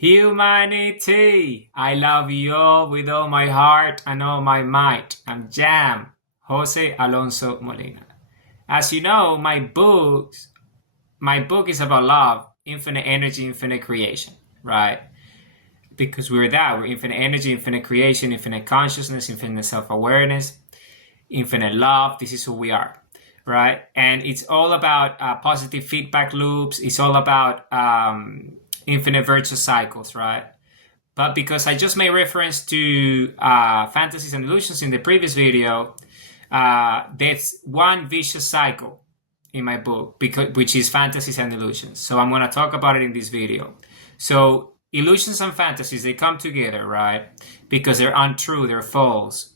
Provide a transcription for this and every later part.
Humanity, I love you all with all my heart and all my might. I'm Jam, Jose Alonso Molina. As you know, my book is about love, infinite energy, infinite creation, right? Because we're that. We're infinite energy, infinite creation, infinite consciousness, infinite self-awareness, infinite love. This is who we are, right? And it's all about positive feedback loops. It's all about infinite virtuous cycles, right? But because I just made reference to fantasies and illusions in the previous video, there's one vicious cycle in my book, which is fantasies and illusions. So I'm going to talk about it in this video. So illusions and fantasies, they come together, right? Because they're untrue, they're false.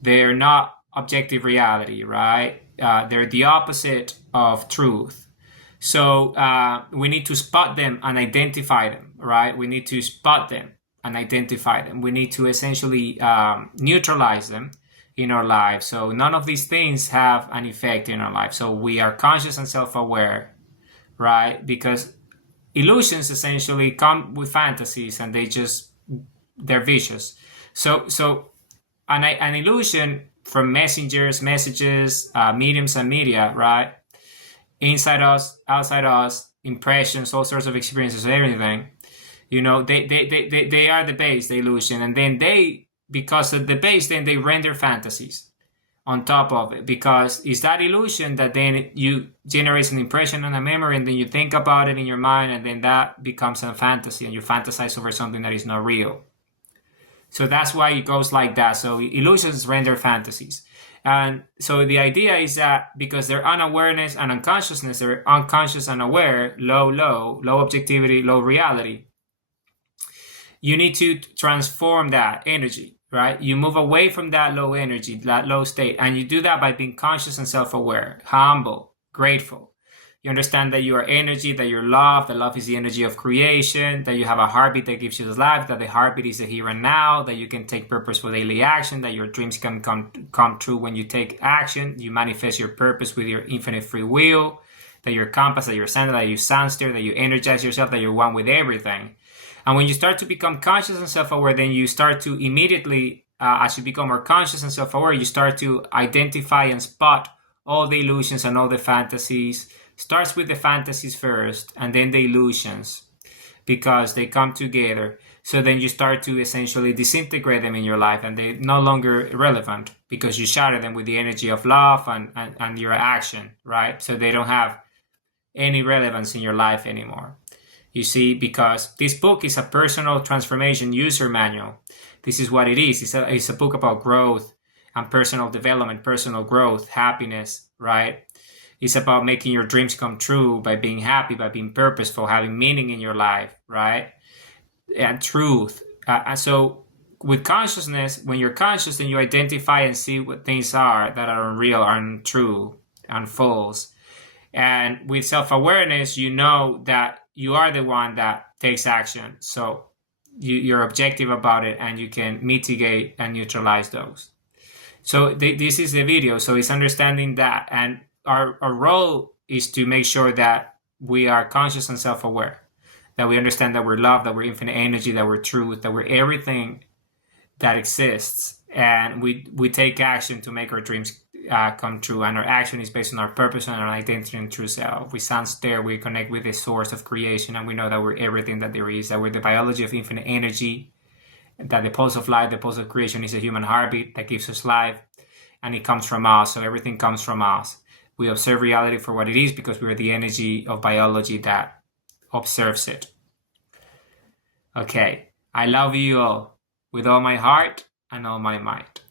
They're not objective reality, right? They're the opposite of truth. So we need to spot them and identify them, right? We need to spot them and identify them. We need to essentially neutralize them in our lives. So none of these things have an effect in our life. So we are conscious and self-aware, right? Because illusions essentially come with fantasies and they're vicious. So an illusion from messengers, messages, mediums and media, right? Inside us, outside us, impressions, all sorts of experiences, everything. You know, they are the base, the illusion, and then because of the base, then they render fantasies on top of it, because it's that illusion that then you generates an impression and a memory, and then you think about it in your mind, and then that becomes a fantasy, and you fantasize over something that is not real. So that's why it goes like that. So illusions render fantasies. And so the idea is that because they're unawareness and unconsciousness, they're unconscious and aware, low objectivity, low reality. You need to transform that energy, right? You move away from that low energy, that low state, and you do that by being conscious and self-aware, humble, grateful. You understand that you are energy, that you're love, that love is the energy of creation, that you have a heartbeat that gives you life, that the heartbeat is the here and now, that you can take purposeful daily action, that your dreams can come true when you take action, you manifest your purpose with your infinite free will, that you're compass, that you're center, that you sound steer, that you energize yourself, that you're one with everything. And when you start to become conscious and self-aware, then you start to immediately, as you become more conscious and self-aware, you start to identify and spot all the illusions and all the fantasies. Starts with the fantasies first, and then the illusions, because they come together. So then you start to essentially disintegrate them in your life, and they're no longer relevant because you shatter them with the energy of love and your action, right? So they don't have any relevance in your life anymore. You see, because this book is a personal transformation user manual. This is what it is. It's a book about growth and personal development, personal growth, happiness, right? It's about making your dreams come true by being happy, by being purposeful, having meaning in your life, right? And truth. And so with consciousness, when you're conscious, then you identify and see what things are that are unreal, untrue, and false. And with self-awareness, you know that you are the one that takes action. So you're objective about it, and you can mitigate and neutralize those. So this is the video. So it's understanding that. And our role is to make sure that we are conscious and self-aware, that we understand that we're love, that we're infinite energy, that we're truth, that we're everything that exists. And we take action to make our dreams come true, and our action is based on our purpose and our identity and true self. We sound there, we connect with the source of creation, and we know that we're everything that there is, that we're the biology of infinite energy, that the pulse of life, the pulse of creation is a human heartbeat that gives us life, and it comes from us. So everything comes from us. We observe reality for what it is because we're the energy of biology that observes it. Okay, I love you all with all my heart and all my might.